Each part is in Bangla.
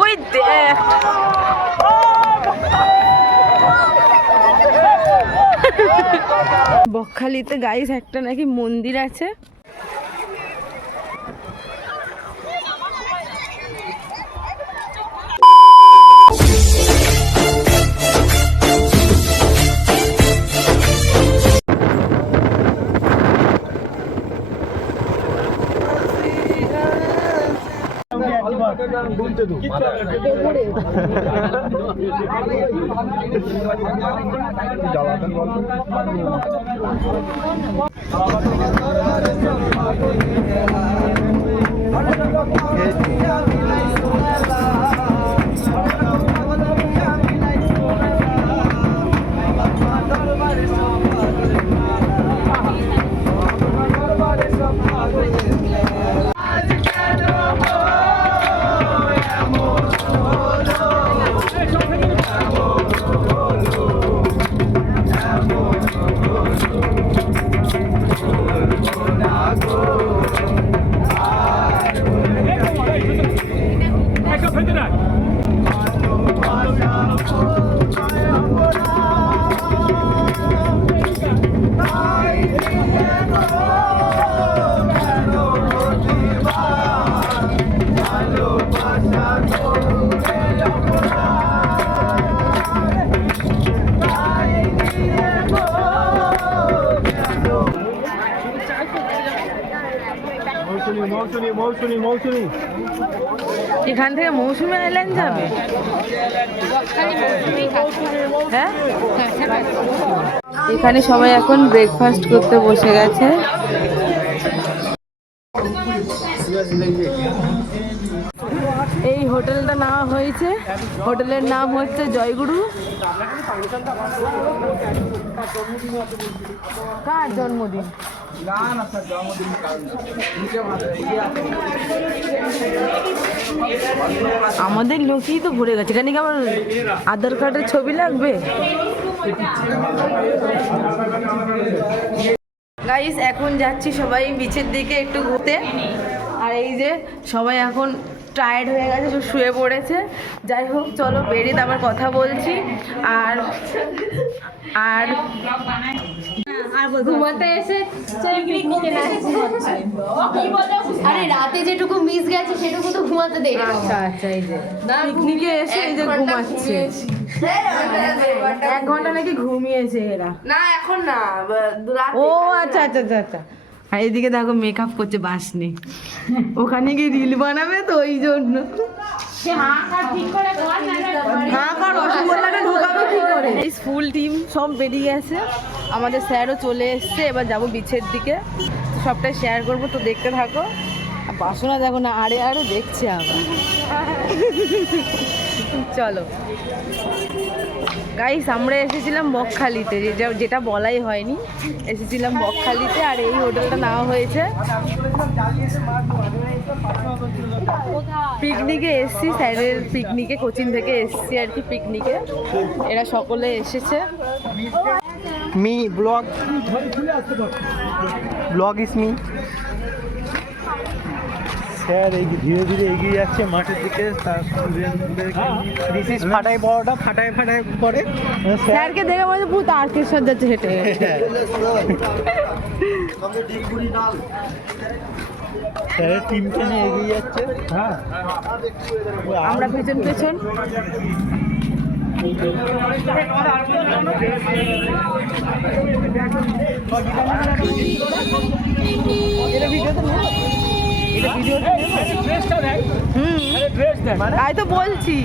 ওই দেখ বকখালিতে গাইস একটা নাকি মন্দির আছে। এখান থেকে মৌসুমী আইল্যান্ড যাবে। হ্যাঁ, এখানে সবাই এখন ব্রেকফাস্ট করতে বসে গেছে। এই হোটেলটা নেওয়া হয়েছে, হোটেলের নাম হচ্ছে জয়গুরু। কার জন্মদিন? আমাদের লোকই তো ভরে গেছে। এখানে কি আমার আধার কার্ডের ছবি লাগবে? গাইস এখন যাচ্ছি সবাই বিচের দিকে একটু ঘুরতে। আর এই যে সবাই এখন টায়ার্ড হয়ে গেছে, সব শুয়ে পড়েছে। যাই হোক চলো বেরিয়ে আবার কথা বলছি। আর আর ঘুমাতে এসে আরে রাতে যেটুকু মিস গেছে সেটুকু তো ঘুমাতে দেই। আচ্ছা আচ্ছা, এই যে পিকনিকে এসে এই যে ঘুমাচ্ছে। 1 ঘন্টা নাকি ঘুমিয়েছে এরা। না এখন না, ও আচ্ছা আচ্ছা আচ্ছা আচ্ছা। আর এদিকে দেখো মেকআপ করছে বাসনি, ওখানে গিয়ে রিল বানাবে তো ওই জন্য। ফুল টিম সব বেরিয়ে গেছে, আমাদের স্যারও চলে এসছে। এবার যাবো বিচের দিকে, সবটাই শেয়ার করবো, তো দেখতে থাকো। বাসনা দেখো না, আরে আরো দেখছে আবার। চলো গাইস, আমরা এসেছিলাম বকখালিতে, যেটা বলাই হয়নি। এসেছিলাম বকখালিতে, আর এই হোটেলটা নেওয়া হয়েছে। পিকনিকে এসছি, স্যারের পিকনিকে, কোচিং থেকে এসছি আর কি পিকনিকে। এরা সকলে এসেছে। Me blog is me. Sir এই ধীরে ধীরে এগিয়ে যাচ্ছে মাঠের দিকে, তার ফাটাই বড়টা ফাটায় করে। স্যারকে দেখে বলছে ভূত আর্কেশ্বর যাচ্ছে হেঁটে। স্যারের টিমকে নিয়ে এগিয়ে যাচ্ছে। হ্যাঁ, আমরা পেছন পেছন। তাই তো বলছি।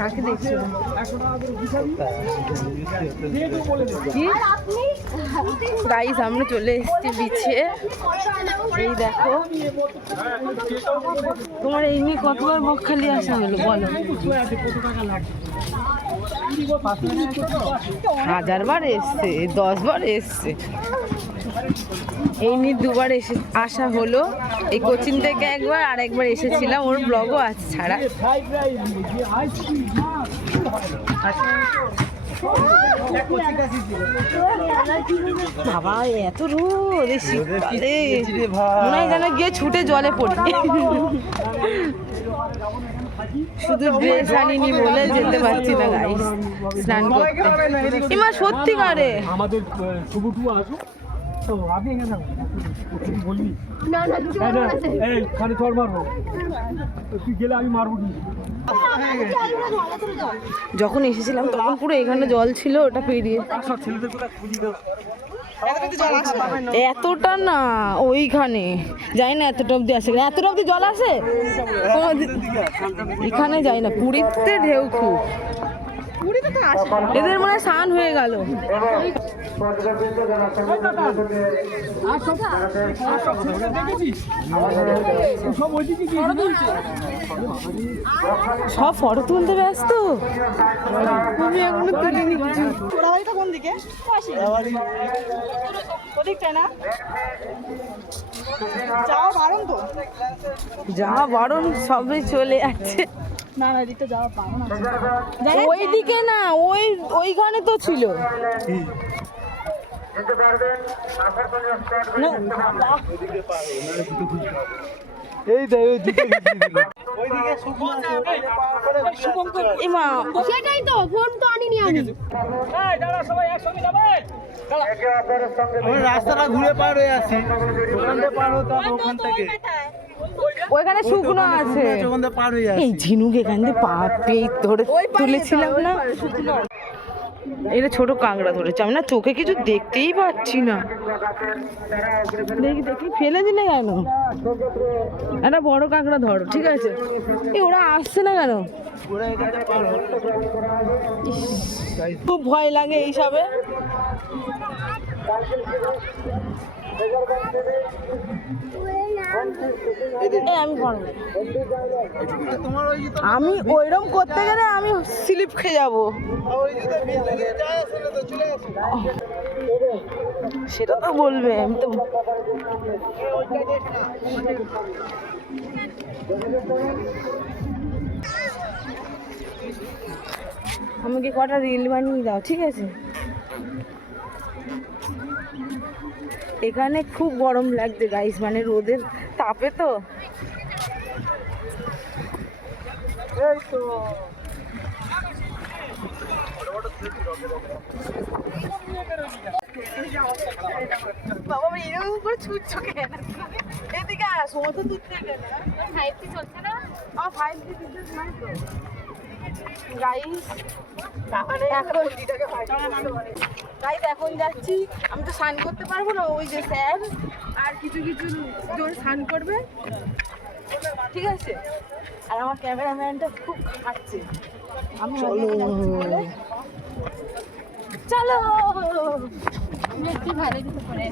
কাকে দেখছো? গাইস আমরা চলে এসেছি বিচে। এই দেখো, তোমার এই নিয়ে কতবার বকখালি আসা হলো বলো? 1000 বার এসছে, 10 বার এসছে। এই নিয়ে 2বার আসা হলো। এই কোচিন থেকে একবার, আর একবার এসেছিলাম, ওর ব্লগও আছে ছাড়া। বাবা এত রোদ এই শীতকালে, মনে হয় যেন গিয়ে ছুটে জলে পড়ি। শুধু ড্রেস আনিনি বলে যেতে পারছি না গাইস স্নান করতে। এমা সত্যিকারে আমাদের শুভটু আসো তো আপনি এখানে বলবি না না এই খালি চড় মারবো, তুই গেলে আমি মারবো কি? যখন এসেছিলাম তখন পুরো এখানে জল ছিল, ওটা পেরিয়ে। সব ছেলেদের গুলো খুঁজি দাও। এতটা না, ওইখানে যাই না, এতটা অব্দি আসে। এতটা অব্দি জল আসে এখানে, যাই না। পুরীতে ঢেউ খুব, এদের মনে হয় স্নান হয়ে গেল। সব ফটো তুলতে ব্যস্ত, আমি এখনো তুলিনি কিছু। কোন দিকে? ওদিকটা না? যাওয়া বারণ তো? যা বারণ সবই চলে যাচ্ছে। না না, এদিকটা যাওয়া বারণ আছে। ওইদিকে না, ওইখানে তো ছিল। এই দেখ ওই দিকে এমা সেটাই তো, ফোন তো আনিনি আমি। আমরা রাস্তাটা ঘুরে পার হয়ে আসি, ওখান থেকে পার হতে হবে, ওখান থেকে ওইখানে শুকনো আছে। ওখান থেকে পার হয়ে এই আসি। ঝিনুক এখান থেকে পা পেয়ে ধরে তুলেছিলাম না, এটা ছোট কাঁকড়া ধরেছে। আমি না চোখে কিছু দেখতেই পাচ্ছি না। দেখি দেখি, ফেলে দিলে কেন? একটা বড় কাঁকড়া ধরো, ঠিক আছে। ওরা আসছে না কেন? ওরা এখান থেকে পার হবে। খুব ভয় লাগে এইসবে। আমি পারবো, আমি ওইরকম করতে গেলে আমি স্লিপ খেয়ে যাবো। সেটা তো বলবে, আমি তো আমাকে কটা রিল বানিয়ে দাও, ঠিক আছে? এখানে খুব গরম লাগছে গাইস, মানে রোদের তাপে তো। বাবা এরকম করে ছুটছো কেন? এদিকে আসো, অত দূর থেকে না। 5G চলছে না? 5G বিদ্যুৎ নাই তো গাইস। গাইস এখন যাচ্ছি, আমি তো স্নান করতে পারবো না, ওই যে স্যার আর কিছু কিছু জন স্নান করবে, ঠিক আছে? আর আমার ক্যামেরাম্যানটা খুব খাচ্ছে। আমি চলো একটু ভালো কিছু করে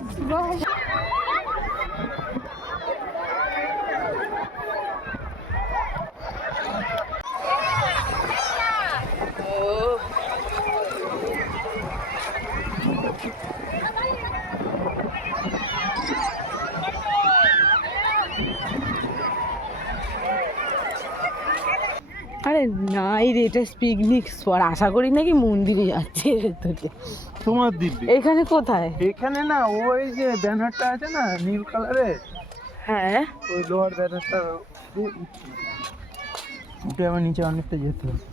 আরে নাই রে, এটা পিকনিক স্পট। আশা করি নাকি মন্দিরে যাচ্ছে তোকে। তোমার দিব্যি এখানে কোথায়? এখানে না, ওই যে ব্যানারটা আছে না নীল কালারের, হ্যাঁ ওই লোহার ব্যানারটা উঠে আমার নিচে অনেকটা যেতে হবে।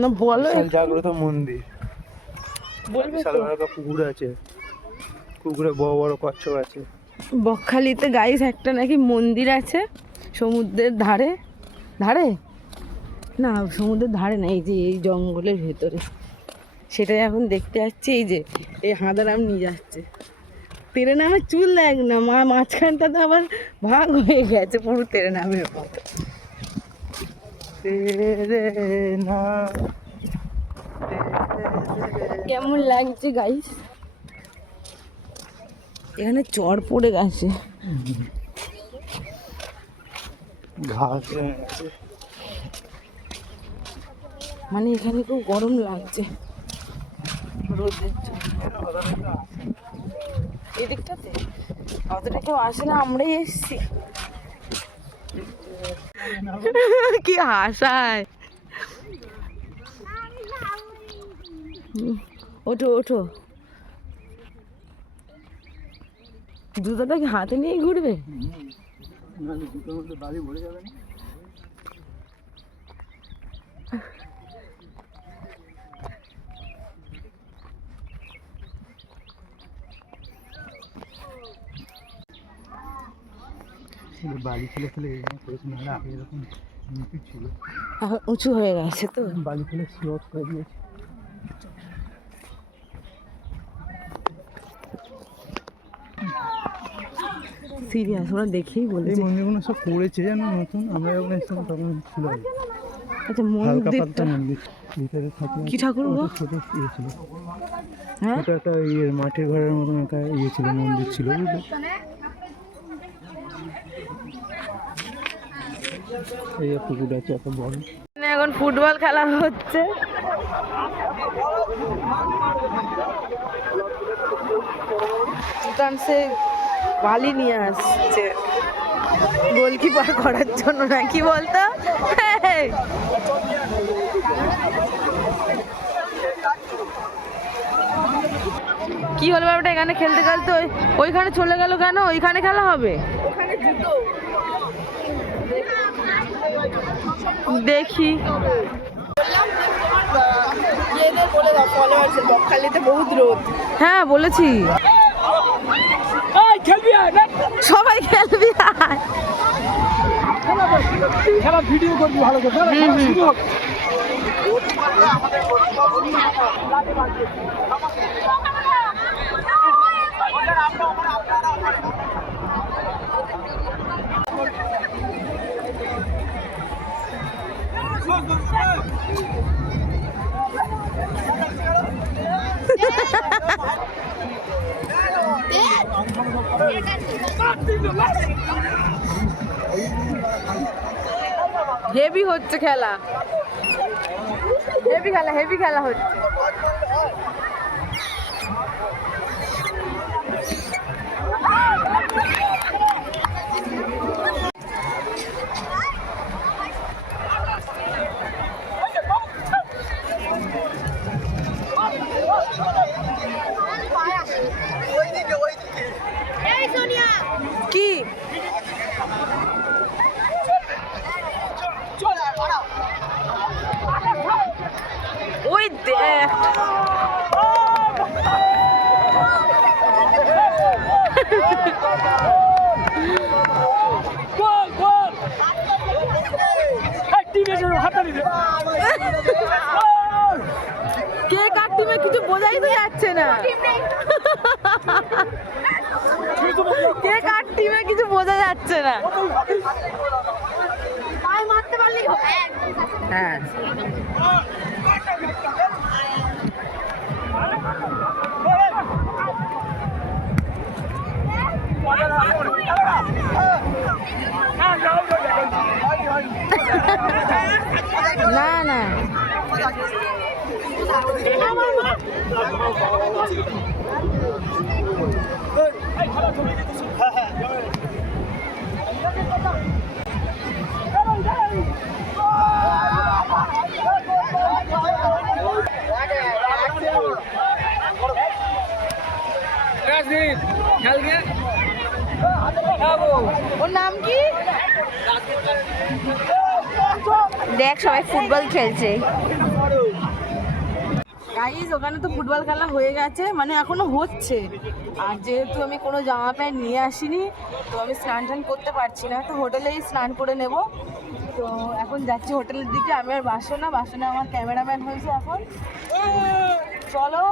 না বলো, বিশাল জাগ্রত মন্দির, বলবে বিশাল তো। বড় একটা পুকুর আছে, পুকুরে বড় বড় কচ্ছপ আছে। বকখালিতে গাইস একটা নাকি মন্দির আছে সমুদ্রের ধারে। ধারে না, সমুদ্রের ধারে না, এই যে এই জঙ্গলের ভেতরে। সেটাই এখন দেখতে যাচ্ছি। এই যে এই হাঁদারাম নিয়ে যাচ্ছে। তেরে নামের চুল দেখ না, মাঝখানটা তো আবার ভাগ হয়ে গেছে পুরো তেরে নামের মতো। তেরে না কেমন লাগছে গাইস? এখানে চড় পড়ে গেছে, ঘাস মানে এখানে খুব গরম লাগছে রোদের জন্য। এদিকটাতে অতটা কেউ আসে না, আমরাই এসছি। কি হাসায়। ওঠো ওঠো, জুতোটা কি হাতে নিয়ে ঘুরবে? বাড়ি ভরে যাবে না। বালি ফেলে ফেলে এরকম করেছে, নাহলে আগে এরকম নিচু ছিল, এখন উঁচু হয়ে গেছে তো। বালি ফেলে স্লট করে দিয়েছে। সিরিয়াস, ওরা দেখেই এই বলেছে। মন্দিরগুলো সব করেছে জানো নতুন, আমরা যখন এসেছিলাম তখন ছিল আচ্ছা, হালকা পাতলা মন্দিরটা মন্দির। ভিতরে ঠাকুর কি ঠাকুর গো? ছোট ইয়ে ছিল, হ্যাঁ, এটা একটা ইয়ে মাটির ঘরের মতন একটা ইয়ে ছিল, মন্দির ছিল বুঝলে। এই যে পুকুর আছে এত বড়। এখানে এখন ফুটবল খেলা হচ্ছে। সুলতান সে বালি নিয়ে আসছে গোলকিপার করার জন্য, না কি বলতো? কি হলো ব্যাপারটা? এখানে খেলতে খেলতে ওইখানে চলে গেল কেন? ওইখানে খেলা হবে। দেখি বহুত রোদ। হ্যাঁ বলেছি, সবাই খেলবি আয়। খেলা ভিডিও করবি ভালো করে, শুরু হোক। হেভি হচ্ছে খেলা, হেভি খেলা, হেভি খেলা হচ্ছে। কি ওই দেখ, গোল গোল, টিমের জন্য হাতালি দে। কে কার টিমে কিছু বোঝাই তো যাচ্ছে না। কে কার টিমে কিছু বোঝা যাচ্ছে না। মারতে পারলেই হবে। হ্যাঁ, না না ওর নাম কি? দেখ সবাই ফুটবল খেলছে। গাইজ, ওখানে তো ফুটবল খেলা হয়ে গেছে, মানে এখনো হচ্ছে। আর যেহেতু আমি কোনো জামা প্যান্ট নিয়ে আসিনি, তো আমি স্নান টান করতে পারছি না, তো হোটেলেই স্নান করে নেব। তো এখন যাচ্ছি হোটেলের দিকে। আমি আর বাসনা আমার ক্যামেরাম্যান হয়েছে এখন। চলো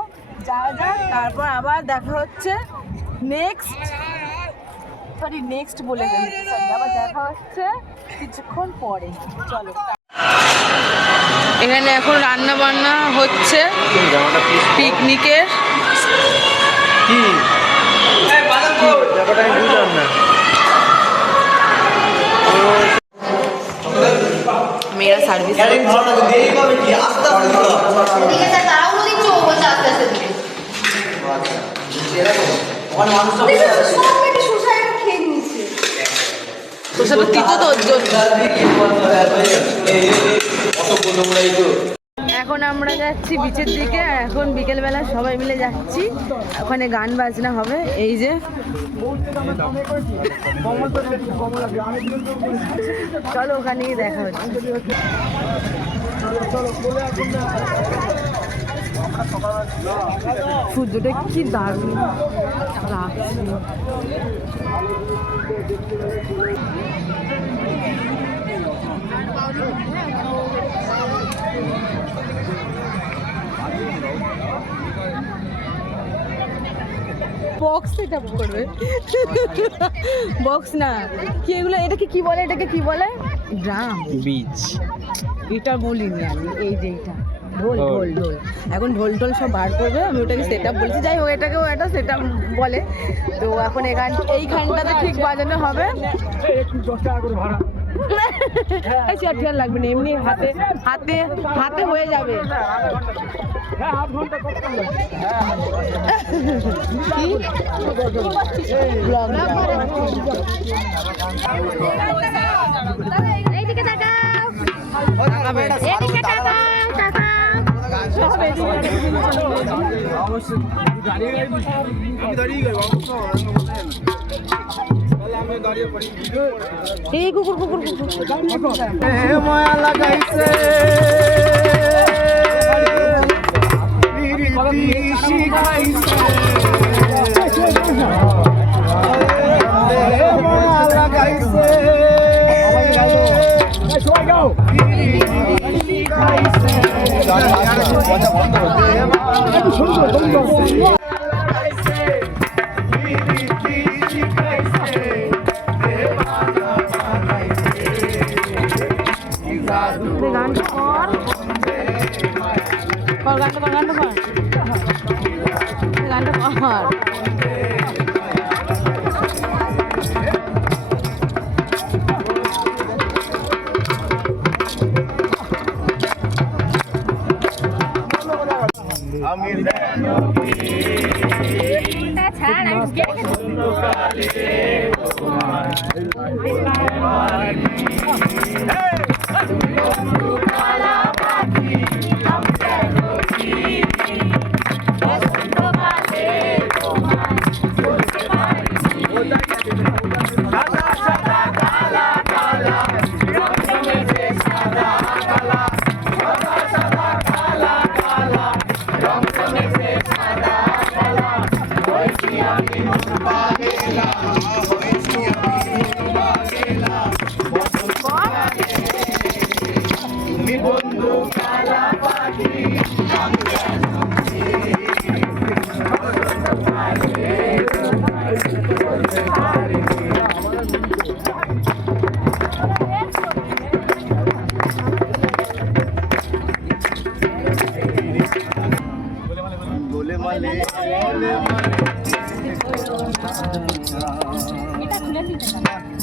যাওয়া যাক, তারপর আবার দেখা হচ্ছে নেক্সট বলে গেছি, আবার দেখা হচ্ছে কিছুক্ষণ পরে। চলো। এখানে এখন রান্না বান্না হচ্ছে পিকনিকের। কি ব্যাপারটা আমি বুঝলাম না। মেয়েরা সার্ভিস তো সেটা তিতো তো ওর জন্য। এখন আমরা যাচ্ছি বিচের দিকে, আর এখন বিকেলবেলা সবাই মিলে যাচ্ছি, ওখানে গান বাজনা হবে। এই যে চলো ওখানে গিয়ে দেখা হচ্ছে। সূর্যটা কি দারুণ লাগছে। বক্স সেটআপ করবে, বক্স না কি এগুলো, এটাকে কি বলে, এটাকে কি বলে, ড্রাম বিচ। এটা বলিনি আমি, এই যে এটা ঢোল ঢোল ঢোল, এখন ঢোল ঢোল সব বার করবে, আমি ওটাকে সেট আপ বলছি। যাই হোক, এটাকেও একটা সেট আপ বলে। তো এখন এইখানটাতে ঠিক বাজানো হবে। একটু 10 টাকা করে ভাড়া। চেয়ার লাগবে না, এমনি হাতে হাতে হাতে হয়ে যাবে। হ্যাঁ, আধ ঘন্টা কত টাকা লাগবে? এইদিকে তাকাও, এদিকে তাকাও, তাকাও। এই কুকুর কুকুর কুকুর মায়া লাগাইছে শিখাইছে মায়া লাগাইছে সবাই গাও। গানটা কর, গানটা কর, গানটা কর, গানটা কর। ছাড় আমি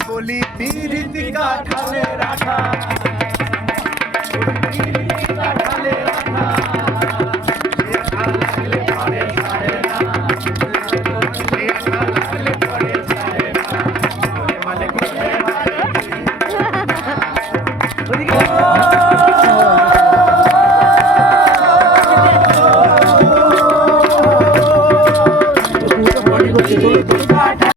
বলি পীরিতি কাঠালে রাখা